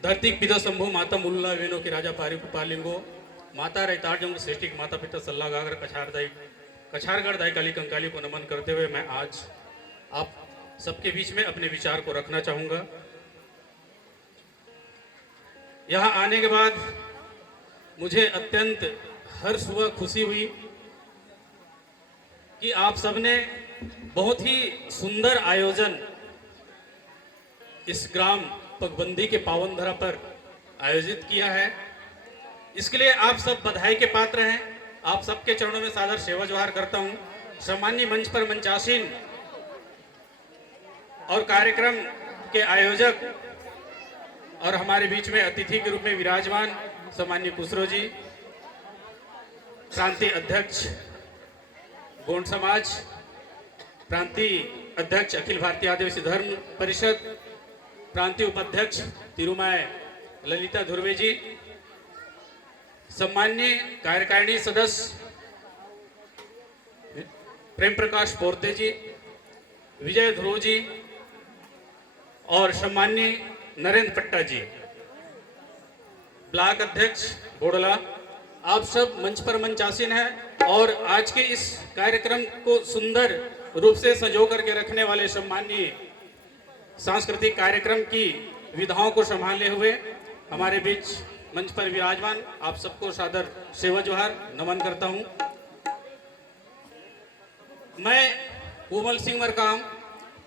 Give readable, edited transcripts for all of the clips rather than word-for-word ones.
धरती पिता शंभु माता मुल्ला वेनो की राजा पालिंगो माता रैतार्जंग श्रेष्ठिक माता पिता सल्ला गागर कछारगढ़ दाई काली कंकाली को नमन करते हुए मैं आज आप सबके बीच में अपने विचार को रखना चाहूंगा। यहाँ आने के बाद मुझे अत्यंत हर्ष हुआ, खुशी हुई कि आप सबने बहुत ही सुंदर आयोजन इस ग्राम पगबंदी के पावन धरा पर आयोजित किया है। इसके लिए आप सब बधाई के पात्र हैं। आप सबके चरणों में सादर सेवा जोहार करता हूं। सम्मानीय मंच पर मंचासीन और कार्यक्रम के आयोजक और हमारे बीच में अतिथि के रूप में विराजमान सम्मानीय कुसरो जी, प्रांतीय अध्यक्ष गोंड समाज, प्रांतीय अध्यक्ष अखिल भारतीय आदिवासी धर्म परिषद, प्रांतीय उपाध्यक्ष तिरुमाय ललिता धुर्वे जी, सम्मान्य कार्यकारिणी सदस्य प्रेम प्रकाश पोर्ते जी, विजय ध्रुव जी और सम्मान्य नरेंद्र पट्टा जी, ब्लॉक अध्यक्ष बोडला, आप सब मंच पर मंचासीन हैं और आज के इस कार्यक्रम को सुंदर रूप से संजो करके रखने वाले सम्मानीय सांस्कृतिक कार्यक्रम की विधाओं को संभालने हुए हमारे बीच मंच पर विराजमान आप सबको सादर सेवा जोहार नमन करता हूं। मैं कोमल सिंह मरकाम,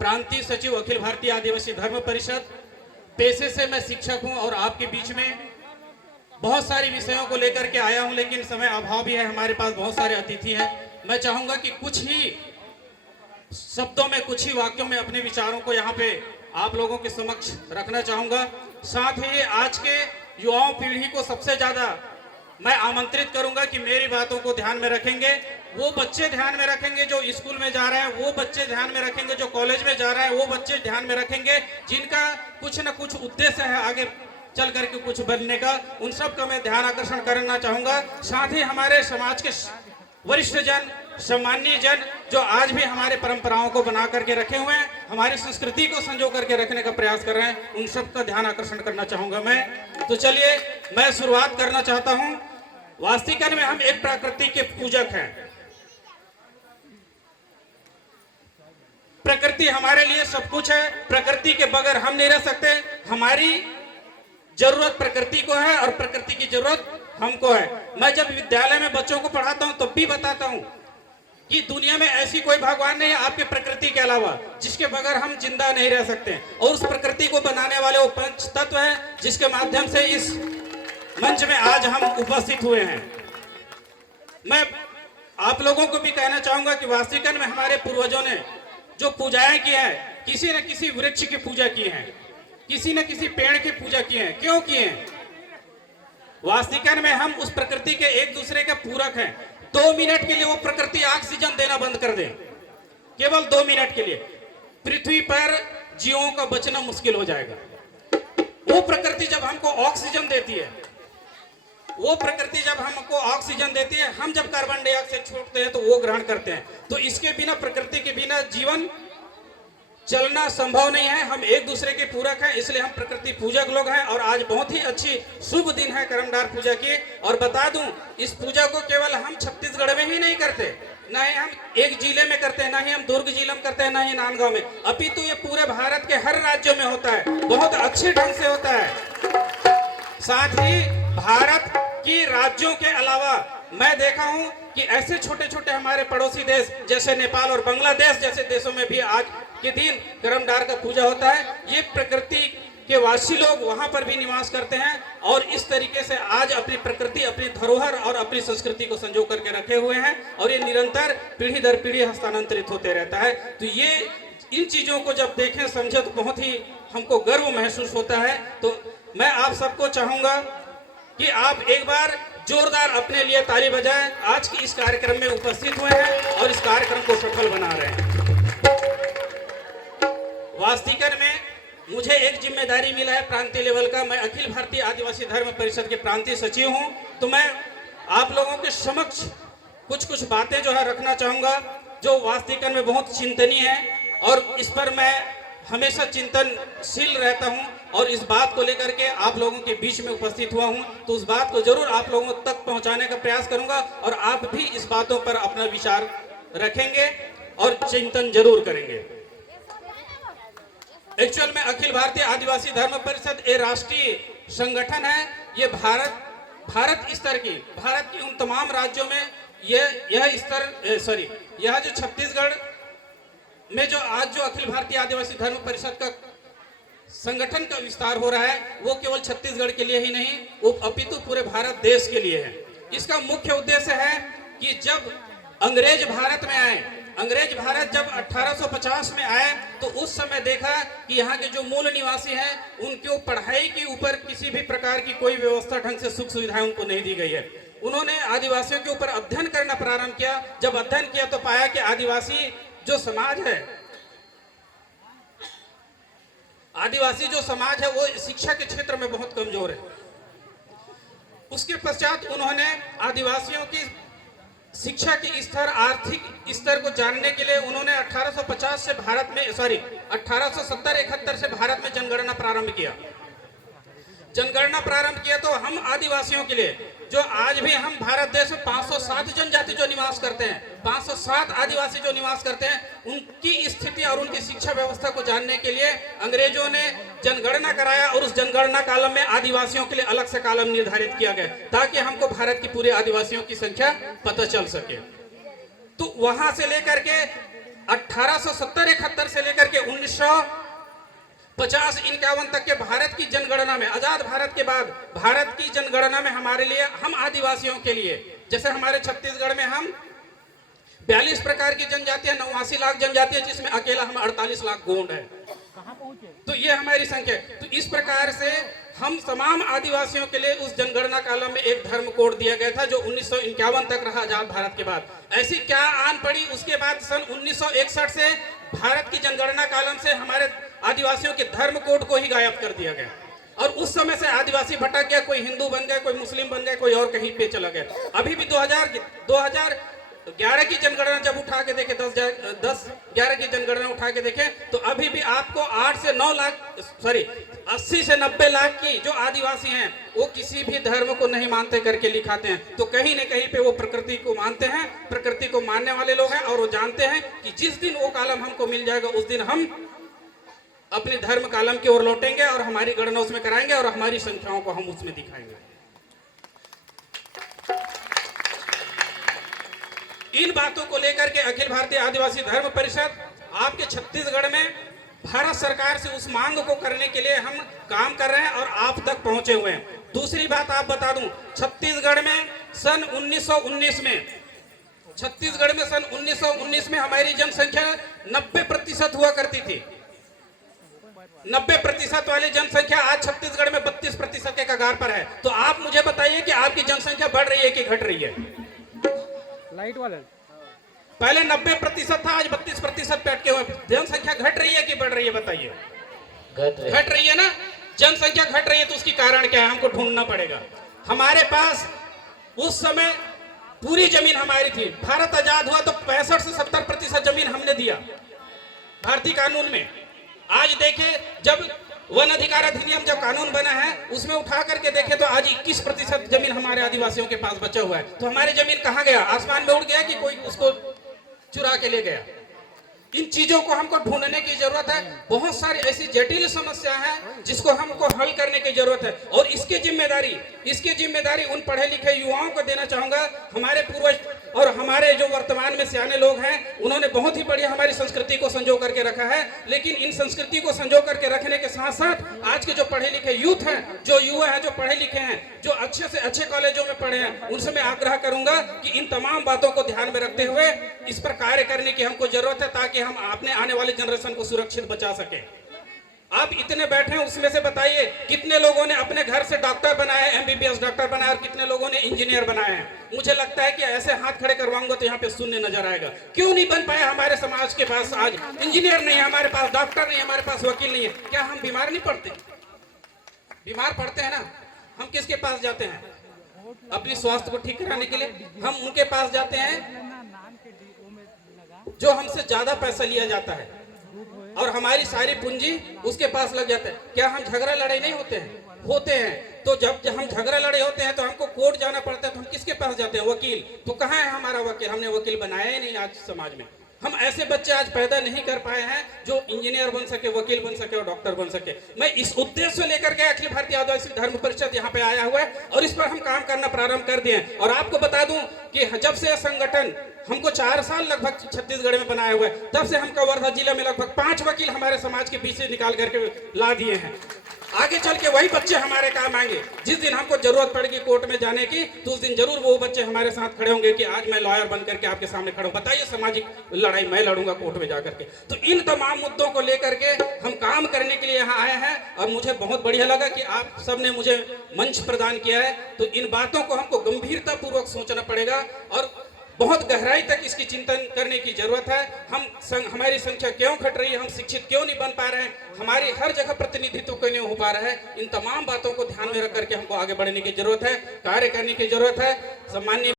प्रांतीय सचिव अखिल भारतीय आदिवासी धर्म परिषद, पेशे से मैं शिक्षक हूं और आपके बीच में बहुत सारी विषयों को लेकर के आया हूं, लेकिन समय अभाव भी है, हमारे पास बहुत सारे अतिथि हैं। मैं चाहूंगा कि कुछ ही शब्दों में, कुछ ही वाक्यों में अपने विचारों को यहाँ पे आप लोगों के समक्ष रखना चाहूंगा। साथ ही आज के युवाओं पीढ़ी को सबसे ज्यादा मैं आमंत्रित करूंगा कि मेरी बातों को ध्यान में रखेंगे। वो बच्चे ध्यान में रखेंगे जो स्कूल में जा रहे हैं, वो बच्चे ध्यान में रखेंगे जो कॉलेज में जा रहे हैं, वो बच्चे ध्यान में रखेंगे जिनका कुछ न कुछ उद्देश्य है आगे चल करके कुछ बनने का, उन सब का मैं ध्यान आकर्षण करना चाहूंगा। साथ ही हमारे समाज के वरिष्ठ जन, सम्मानीय जन जो आज भी हमारे परंपराओं को बना करके रखे हुए हैं, हमारी संस्कृति को संजो करके रखने का प्रयास कर रहे हैं, उन सब का ध्यान आकर्षण करना चाहूंगा मैं। तो चलिए मैं शुरुआत करना चाहता हूं। वास्तविकता में हम एक प्रकृति के पूजक हैं। प्रकृति हमारे लिए सब कुछ है, प्रकृति के बगैर हम नहीं रह सकते। हमारी जरूरत प्रकृति को है और प्रकृति की जरूरत हमको है। मैं जब विद्यालय में बच्चों को पढ़ाता हूं तब भी बताता हूं कि दुनिया में ऐसी कोई भगवान नहीं है आपके प्रकृति के अलावा जिसके बगैर हम जिंदा नहीं रह सकते, और उस प्रकृति को बनाने वाले वो पंच तत्व है जिसके माध्यम से इस मंच में आज हम उपस्थित हुए हैं। मैं आप लोगों को भी कहना चाहूंगा कि वास्तविकता में हमारे पूर्वजों ने जो पूजाएं की है, किसी न किसी वृक्ष की पूजा की है, किसी न किसी पेड़ की पूजा की है। क्यों किए? वास्तविकता में हम उस प्रकृति के एक दूसरे के पूरक हैं। 2 मिनट के लिए वो प्रकृति ऑक्सीजन देना बंद कर दे, केवल 2 मिनट के लिए पृथ्वी पर जीवों का बचना मुश्किल हो जाएगा। वो प्रकृति जब हमको ऑक्सीजन देती है, वो प्रकृति जब हमको ऑक्सीजन देती है, हम जब कार्बन डाइऑक्साइड छोड़ते हैं तो वो ग्रहण करते हैं। तो इसके बिना, प्रकृति के बिना जीवन चलना संभव नहीं है। हम एक दूसरे के पूरक हैं, इसलिए हम प्रकृति पूजक लोग हैं। और आज बहुत ही अच्छी शुभ दिन है कर्मधार पूजा की। और बता दूं, इस पूजा को केवल हम छत्तीसगढ़ में ही नहीं करते, ना ही हम एक जिले में करते हैं, ना ही हम दुर्ग जिले में करते हैं, ना ही नांदगांव में, अपितु ये पूरे भारत के हर राज्यों में होता है, बहुत अच्छे ढंग से होता है। साथ ही भारत की राज्यों के अलावा मैं देखा हूं कि ऐसे छोटे छोटे हमारे पड़ोसी देश जैसे नेपाल और बांग्लादेश जैसे देशों में भी आज के दिन कर्मधार का पूजा होता है। ये प्रकृति के वासी लोग वहां पर भी निवास करते हैं और इस तरीके से आज अपनी प्रकृति, अपनी धरोहर और अपनी संस्कृति को संजो करके रखे हुए हैं और ये निरंतर पीढ़ी दर पीढ़ी हस्तांतरित होते रहता है। तो ये इन चीजों को जब देखें, समझे तो बहुत ही हमको गर्व महसूस होता है। तो मैं आप सबको चाहूंगा कि आप एक बार जोरदार अपने लिए ताली बजाएं। आज की इस कार्यक्रम में उपस्थित हुए हैं और इस कार्यक्रम को सफल बना रहे हैं। वास्तविकता में मुझे एक जिम्मेदारी मिला है प्रांतीय लेवल का। मैं अखिल भारतीय आदिवासी धर्म परिषद के प्रांतीय सचिव हूं। तो मैं आप लोगों के समक्ष कुछ बातें जो है रखना चाहूंगा जो वास्तविकता में बहुत चिंतनीय है और इस पर मैं हमेशा चिंतनशील रहता हूं और इस बात को लेकर के आप लोगों के बीच में उपस्थित हुआ हूं, तो उस बात को जरूर आप लोगों तक पहुंचाने का प्रयास करूंगा और आप भी इस बातों पर अपना विचार रखेंगे और चिंतन जरूर करेंगे। एक्चुअल में अखिल भारतीय आदिवासी धर्म परिषद एक राष्ट्रीय संगठन है। ये भारत स्तर की, भारत की उन तमाम राज्यों में यह जो छत्तीसगढ़ में जो आज जो अखिल भारतीय आदिवासी धर्म परिषद का संगठन का विस्तार हो रहा है, वो केवल छत्तीसगढ़ के लिए ही नहीं, वो अपितु पूरे भारत देश के लिए है। इसका मुख्य उद्देश्य है कि जब अंग्रेज भारत में आए, अंग्रेज भारत जब 1850 में आए, तो उस समय देखा कि यहाँ के जो मूल निवासी हैं, उनको पढ़ाई के ऊपर किसी भी प्रकार की कोई व्यवस्था ढंग से सुख सुविधाएं उनको नहीं दी गई है। उन्होंने आदिवासियों के ऊपर अध्ययन करना प्रारंभ किया। जब अध्ययन किया तो पाया कि आदिवासी जो समाज है, आदिवासी जो समाज है वो शिक्षा के क्षेत्र में बहुत कमजोर है। उसके पश्चात उन्होंने आदिवासियों की शिक्षा के स्तर, आर्थिक स्तर को जानने के लिए उन्होंने 1850 से 1870-71 से भारत में जनगणना प्रारंभ किया। जनगणना प्रारंभ किया तो हम आदिवासियों के लिए, जो आज भी हम भारत देश में 507 जनजाति जो निवास करते हैं, 507 आदिवासी जो निवास करते हैं, उनकी स्थिति और उनकी शिक्षा व्यवस्था को जानने के लिए अंग्रेजों ने जनगणना कराया और उस जनगणना कॉलम में आदिवासियों के लिए अलग से कॉलम निर्धारित किया गया ताकि हमको भारत की पूरे आदिवासियों की संख्या पता चल सके। तो वहां से लेकर के 1870-71 से लेकर के 1950-51 तक के भारत की जनगणना में, आजाद भारत के बाद भारत की जनगणना में हमारे लिए, हम आदिवासियों के लिए, जैसे हमारे छत्तीसगढ़ में हम 42 प्रकार की जनजातियां, 89 लाख जनजातियां, जिसमें अकेला हम 48 लाख गोंड है। तो ये हमारी संख्या। तो इस प्रकार से हम तमाम आदिवासियों के लिए उस जनगणना कालम में एक धर्म कोड दिया गया था, जो 1951 तक रहा आजाद भारत के बाद। ऐसी क्या आन पड़ी, उसके बाद सन 1961 से भारत की जनगणना कालम से हमारे आदिवासियों के धर्म कोड को ही गायब कर दिया गया और उस समय से आदिवासी भटक गया। कोई हिंदू बन गया, कोई मुस्लिम बन गया, कोई और कहीं पे चला गया। अभी भी 2011 की जनगणना जब उठा के देखे, 10-11 की जनगणना उठा के देखे, तो अभी भी आपको 80 से 90 लाख की जो आदिवासी हैं, वो किसी भी धर्म को नहीं मानते करके लिखाते हैं। तो कहीं न कहीं पे वो प्रकृति को मानते हैं, प्रकृति को मानने वाले लोग हैं, और वो जानते हैं कि जिस दिन वो कालम हमको मिल जाएगा, उस दिन हम अपने धर्म कालम की ओर लौटेंगे और हमारी गणना उसमें कराएंगे और हमारी संख्याओं को हम उसमें दिखाएंगे। इन बातों को लेकर के अखिल भारतीय आदिवासी धर्म परिषद आपके छत्तीसगढ़ में भारत सरकार से उस मांग को करने के लिए हम काम कर रहे हैं और आप तक पहुंचे हुए हैं। दूसरी बात आप बता दूं, छत्तीसगढ़ में सन 1919 में हमारी जनसंख्या 90% हुआ करती थी। 90% वाली जनसंख्या आज छत्तीसगढ़ में 32% के कगार पर है। तो आप मुझे बताइए कि आपकी जनसंख्या बढ़ रही है कि घट रही है? लाइट वाले पहले 90% था, आज 32% पे अटके हुए। जनसंख्या घट रही है कि बढ़ रही है? बताइए। घट रही है ना। जनसंख्या घट रही है तो उसकी कारण क्या है, हमको ढूंढना पड़ेगा। हमारे पास उस समय पूरी जमीन हमारी थी। भारत आजाद हुआ तो 65 से 70% जमीन हमने दिया भारतीय कानून में। आज देखिए, जब वन अधिकार अधिनियम जब कानून बना है, उसमें उठा करके देखे तो आज 21% जमीन हमारे आदिवासियों के पास बचा हुआ है। तो हमारी जमीन कहाँ गया? आसमान में उड़ गया कि कोई उसको चुरा के ले गया? इन चीजों को हमको ढूंढने की जरूरत है। बहुत सारी ऐसी जटिल समस्या है जिसको हमको हल करने की जरूरत है, और इसकी जिम्मेदारी उन पढ़े लिखे युवाओं को देना चाहूंगा। हमारे पूर्वज और हमारे जो वर्तमान में सियाने लोग हैं, उन्होंने बहुत ही बढ़िया हमारी संस्कृति को संजो करके रखा है। लेकिन इन संस्कृति को संजो करके रखने के साथ साथ आज के जो पढ़े लिखे यूथ हैं, जो युवा है, जो पढ़े लिखे हैं, जो अच्छे से अच्छे कॉलेजों में पढ़े हैं, उनसे मैं आग्रह करूंगा कि इन तमाम बातों को ध्यान में रखते हुए इस पर कार्य करने की हमको जरूरत है, ताकि हम अपने आने वाले जनरेशन को सुरक्षित बचा सके। आप इतने बैठे हैं, उसमें से बताइए कितने लोगों ने अपने घर से डॉक्टर बनाए, एमबीबीएस डॉक्टर बनाए, और कितने लोगों ने इंजीनियर बनाए हैं? मुझे लगता है कि ऐसे हाथ खड़े करवाऊंगा तो यहाँ पे शून्य नजर आएगा। क्यों नहीं बन पाया हमारे समाज के पास? आज इंजीनियर नहीं है हमारे पास, डॉक्टर नहीं है हमारे पास, वकील नहीं है। क्या हम बीमार नहीं पड़ते? बीमार पड़ते हैं ना। हम किसके पास जाते हैं? अपने स्वास्थ्य को ठीक कराने के लिए हम उनके पास जाते हैं जो हमसे ज्यादा पैसा लिया जाता है। और हमारी सारी पूंजी उसके पास लग जाता है। क्या हम झगड़ा लड़ाई नहीं होते हैं? होते हैं। तो जब हम झगड़ा लड़े होते हैं तो हमको कोर्ट जाना पड़ता है, तो हम किसके पास जाते हैं? वकील। तो कहाँ है हमारा वकील? हमने वकील बनाया ही नहीं आज समाज में। हम ऐसे बच्चे आज पैदा नहीं कर पाए हैं जो इंजीनियर बन सके, वकील बन सके और डॉक्टर बन सके। मैं इस उद्देश्य लेकर के अखिल भारतीय आदिवासी धर्म परिषद यहाँ पे आया हुआ है और इस पर हम काम करना प्रारंभ कर दिए हैं। और आपको बता दूं कि जब से यह संगठन हमको 4 साल लगभग छत्तीसगढ़ में बनाया हुआ है, तब से हमको वर्धा जिला में लगभग 5 वकील हमारे समाज के बीच से निकाल करके ला दिए हैं। आगे चल के वही बच्चे हमारे काम आएंगे। जिस दिन हमको जरूरत पड़ेगी कोर्ट में जाने की, तो उस दिन जरूर वो बच्चे हमारे साथ खड़े होंगे कि आज मैं लॉयर बन करके आपके सामने खड़ा हूं, बताइए सामाजिक लड़ाई मैं लड़ूंगा कोर्ट में जाकर के। तो इन तमाम मुद्दों को लेकर के हम काम करने के लिए यहाँ आए हैं और मुझे बहुत बढ़िया लगा कि आप सबने मुझे मंच प्रदान किया है। तो इन बातों को हमको गंभीरता पूर्वक सोचना पड़ेगा और बहुत गहराई तक इसकी चिंतन करने की जरूरत है। हमारी संख्या क्यों घट रही है, हम शिक्षित क्यों नहीं बन पा रहे हैं, हमारी हर जगह प्रतिनिधित्व क्यों नहीं हो पा रहा है, इन तमाम बातों को ध्यान में रख करके हमको आगे बढ़ने की जरूरत है, कार्य करने की जरूरत है। सम्माननीय